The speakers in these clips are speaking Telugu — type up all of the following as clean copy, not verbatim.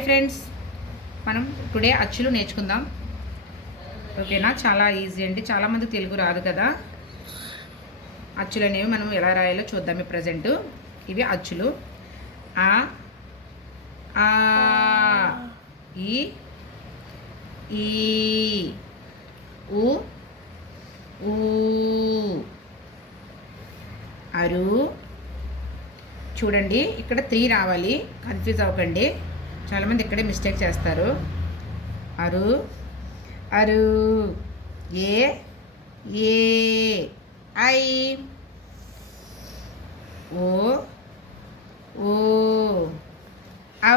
హాయ్ ఫ్రెండ్స్, మనం టుడే అచ్చులు నేర్చుకుందాం. ఓకేనా? చాలా ఈజీ అండి. చాలామందికి తెలుగు రాదు కదా. అచ్చులు అనేవి మనం ఎలా రాయాలో చూద్దాం. ఈ ప్రజెంట్ ఇవి అచ్చులు. ఆ ఆ ఈ ఈ ఉ ఊ అరు. చూడండి, ఇక్కడ 3 రావాలి, కన్ఫ్యూజ్ అవ్వకండి. చాలామంది ఇక్కడే మిస్టేక్ చేస్తారు. అరు అరు ఏ ఏ ఐ ఓ ఓ ఔ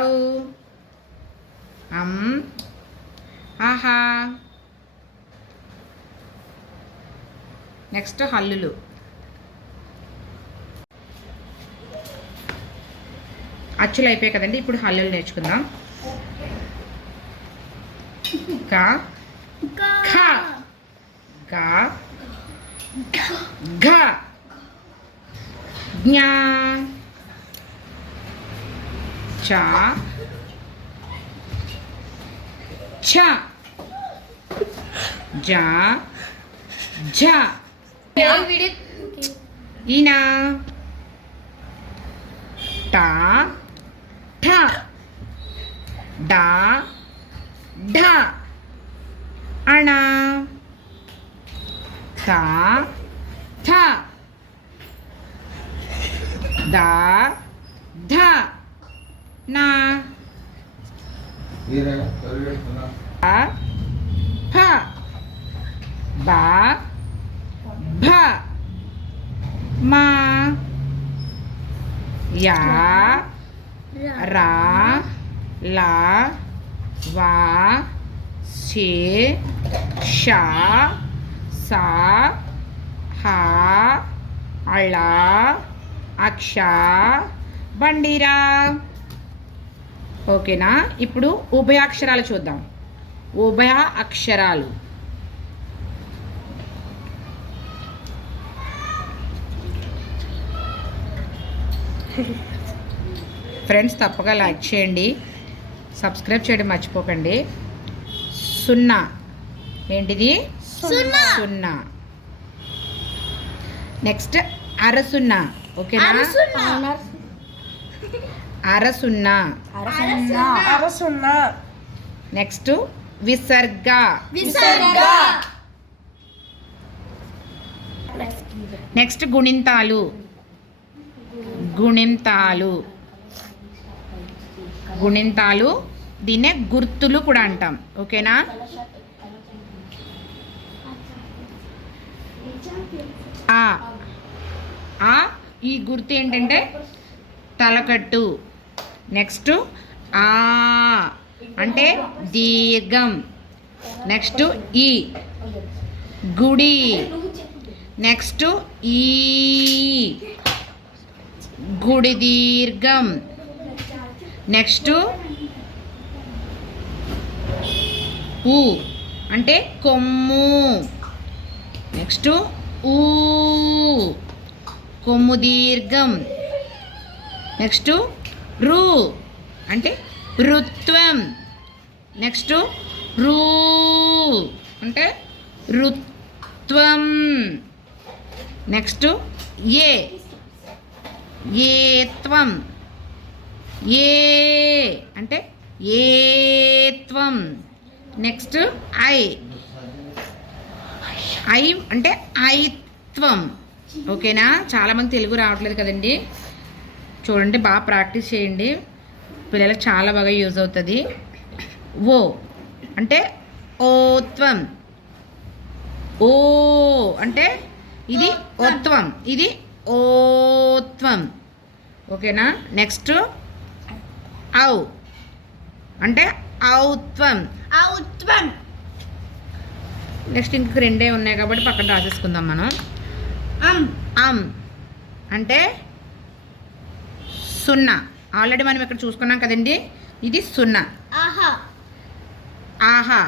ఆహా. నెక్స్ట్ హల్లులు. అచ్చులు అయిపోయాయి కదండి. ఇప్పుడు హల్లులు నేర్చుకుందాం. గా ఖ గా ఘ జ్ఞా చ ఛ జ ఝ ఈనా టా ఠ డా ఢ అణ థ థ దా ధ నా ఫ బా భ మా యా రా లా వా షే షా సా హా అళ అక్ష బండిరా. ఓకేనా? ఇప్పుడు ఉభయాక్షరాలు చూద్దాం. ఉభయ అక్షరాలు. ఫ్రెండ్స్, తప్పగా లైక్ చేయండి, సబ్స్క్రైబ్ చేయడం మర్చిపోకండి. సున్నా. ఏంటిది? సున్నా. నెక్స్ట్ అరసున్నా. ఓకేనా? అరసున్నా. నెక్స్ట్ విసర్గ. నెక్స్ట్ గుణింతాలు. గుణింతాలు దీన్నే గుర్తులు కూడా అంటాం. ఓకేనా? ఆ ఈ గుర్తు ఏంటంటే తలకట్టు. నెక్స్ట్ ఆ అంటే దీర్ఘం. నెక్స్ట్ ఈ గుడి. నెక్స్ట్ ఈ గుడి దీర్ఘం. నెక్స్ట్ ఊ అంటే కొమ్ము. నెక్స్ట్ ఊ కొమ్ము దీర్ఘం. నెక్స్ట్ రు అంటే ఋత్వం. నెక్స్ట్ రూ అంటే ఋత్వం. నెక్స్ట్ ఏ ఏత్వం. ఏ అంటే ఏత్వం. నెక్స్ట్ ఐ అంటే ఐత్వం. ఓకేనా? చాలామంది తెలుగు రావట్లేదు కదండి. చూడండి, బాగా ప్రాక్టీస్ చేయండి, పిల్లలకు చాలా బాగా యూజ్ అవుతుంది. ఓ అంటే ఓత్వం. ఓ అంటే ఇది ఓత్వం, ఇది ఓత్వం. ఓకేనా? నెక్స్ట్ ఔ అంటే ఔత్వం. నెక్స్ట్ ఇంకొక 2 ఉన్నాయి కాబట్టి పక్కన రాసేసుకుందాం మనం. అంటే సున్నా. ఆల్రెడీ మనం ఇక్కడ చూసుకున్నాం కదండి. ఇది సున్నా. ఆహా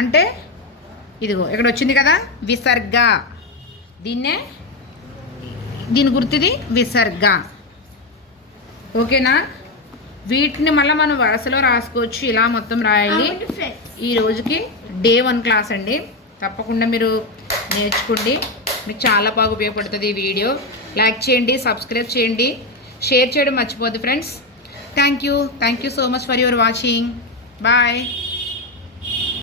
అంటే ఇదిగో ఇక్కడ వచ్చింది కదా, విసర్గ. దీని గుర్తుది విసర్గ. ఓకేనా? వీటిని మళ్ళీ మనం వరుసలో రాసుకోవచ్చు. ఇలా మొత్తం రాయాలి. ఈ రోజుకి డే 1 క్లాస్ అండి. తప్పకుండా మీరు నేర్చుకోండి. మీకు చాలా బాగా ఉపయోగపడుతుంది ఈ వీడియో. లైక్ చేయండి, సబ్స్క్రైబ్ చేయండి, షేర్ చేయడం మర్చిపోద్దు friends. Thank you so much for your watching. Bye.